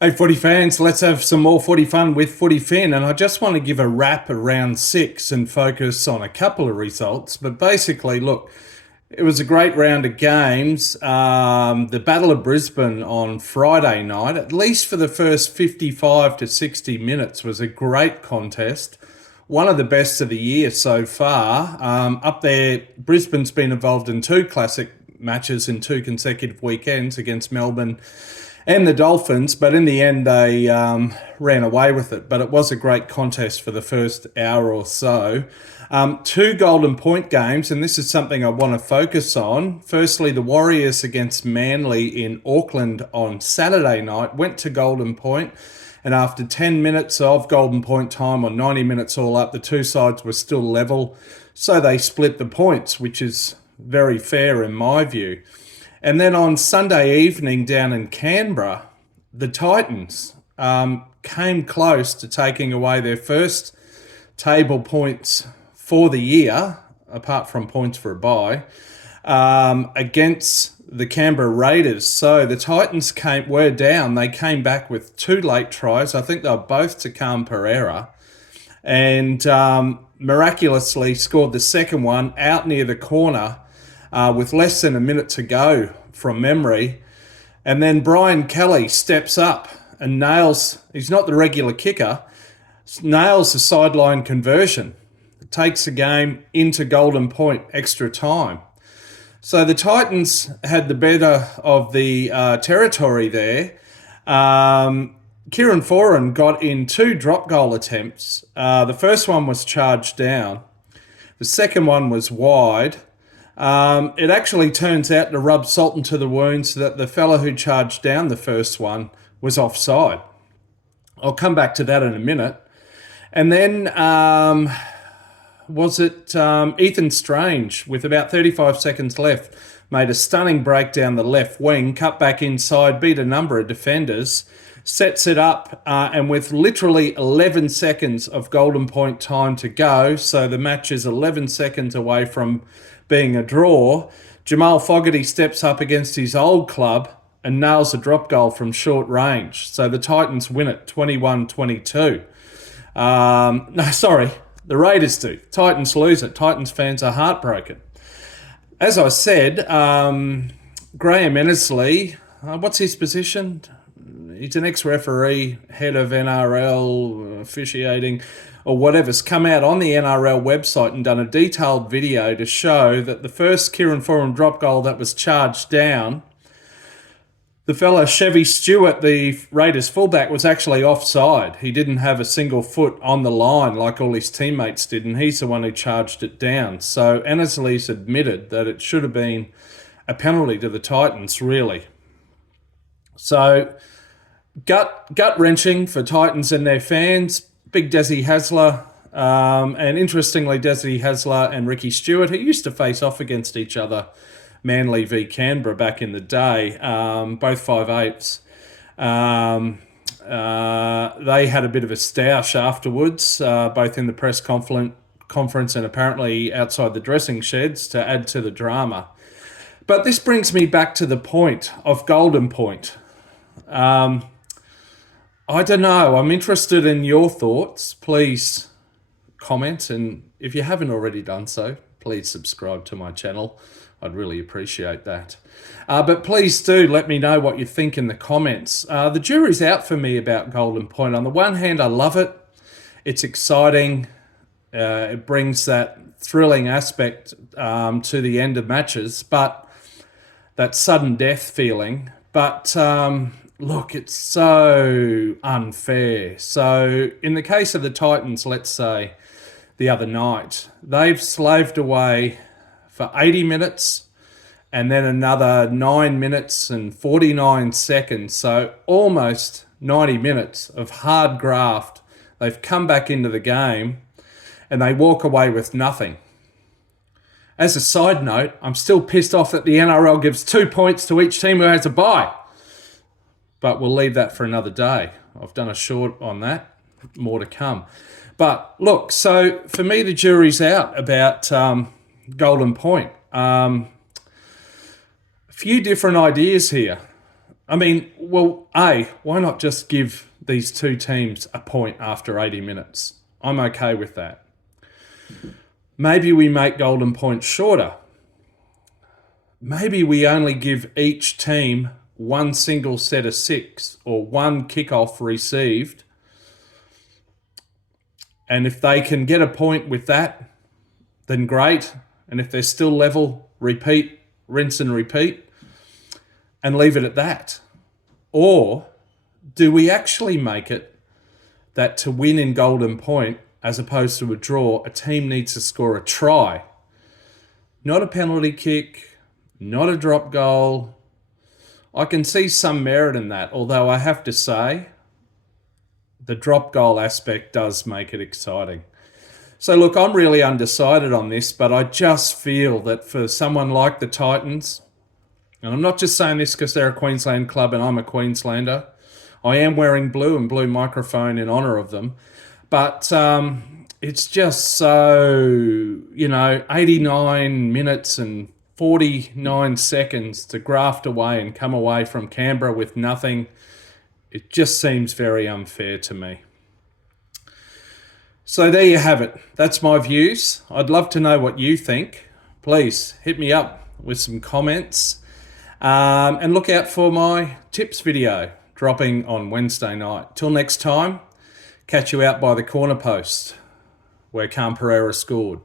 Hey, footy fans, let's have some more footy fun with Footy Fin. And I just want to give a wrap around six and focus on a couple of results. But basically, look, it was a great round of games. The Battle of Brisbane on Friday night, at least for the first 55 to 60 minutes, was a great contest. One of the best of the year so far. Up there, Brisbane's been involved in two classic matches in two consecutive weekends against Melbourne and the Dolphins, but in the end they ran away with it. But it was a great contest for the first hour or so. Two Golden Point games, and this is something I want to focus on. Firstly, the Warriors against Manly in Auckland on Saturday night went to Golden Point, and after 10 minutes of Golden Point time, or 90 minutes all up, the two sides were still level, so they split the points, which is very fair in my view. And then on Sunday evening down in Canberra, the Titans came close to taking away their first table points for the year, apart from points for a bye, against the Canberra Raiders. So the Titans were down. They came back with two late tries. I think they were both to Cam Pereira. And miraculously scored the second one out near the corner with less than a minute to go from memory. And then Brian Kelly steps up and nails, he's not the regular kicker, nails the sideline conversion. It takes the game into Golden Point extra time. So the Titans had the better of the territory there. Kieran Foran got in two drop goal attempts. The first one was charged down. The second one was wide. It actually turns out to rub salt into the wounds that the fella who charged down the first one was offside. I'll come back to that in a minute. And then Ethan Strange, with about 35 seconds left, made a stunning break down the left wing, cut back inside, beat a number of defenders, sets it up, and with literally 11 seconds of Golden Point time to go, so the match is 11 seconds away from being a draw, Jamal Fogarty steps up against his old club and nails a drop goal from short range. So the Titans win it 21-22. The Raiders do. Titans lose it. Titans fans are heartbroken. As I said, Graham Ennisley, what's his position? He's an ex-referee, head of NRL, officiating, or whatever's come out on the NRL website and done a detailed video to show that the first Kieran Foran drop goal that was charged down, the fella Chevy Stewart, the Raiders fullback, was actually offside. He didn't have a single foot on the line like all his teammates did, and he's the one who charged it down. So Ennisley's admitted that it should have been a penalty to the Titans, really. So gut-wrenching for Titans and their fans. Big Desi Hasler, and interestingly, Desi Hasler and Ricky Stewart, who used to face off against each other, Manly v Canberra back in the day, both 5'8". They had a bit of a stoush afterwards, both in the press conference and apparently outside the dressing sheds, to add to the drama. But this brings me back to the point of Golden Point. I don't know. I'm interested in your thoughts. Please comment, and if you haven't already done so, please subscribe to my channel. I'd really appreciate that. But please do let me know what you think in the comments. The jury's out for me about Golden Point. On the one hand, I love it. It's exciting. It brings that thrilling aspect to the end of matches, but that sudden death feeling. But look, it's so unfair. So in the case of the Titans, let's say, the other night, they've slaved away for 80 minutes and then another 9 minutes and 49 seconds. So almost 90 minutes of hard graft. They've come back into the game and they walk away with nothing. As a side note, I'm still pissed off that the NRL gives 2 points to each team who has a bye. But we'll leave that for another day. I've done a short on that. More to come. But look, so for me, the jury's out about Golden Point. A few different ideas here. I mean, well, why not just give these two teams a point after 80 minutes? I'm okay with that. Maybe we make golden points shorter. Maybe we only give each team one single set of 6 or one kickoff received. And if they can get a point with that, then great. And if they're still level, repeat, rinse and repeat, and leave it at that. Or do we actually make it that to win in golden point, as opposed to a draw, a team needs to score a try? Not a penalty kick, not a drop goal. I can see some merit in that, although I have to say the drop goal aspect does make it exciting. So look, I'm really undecided on this, but I just feel that for someone like the Titans, and I'm not just saying this because they're a Queensland club and I'm a Queenslander. I am wearing blue and blue microphone in honour of them. But it's just so, 89 minutes and 49 seconds to graft away and come away from Canberra with nothing. It just seems very unfair to me. So there you have it. That's my views. I'd love to know what you think. Please hit me up with some comments. And look out for my tips video dropping on Wednesday night. Till next time, catch you out by the corner post where Cam Pereira scored.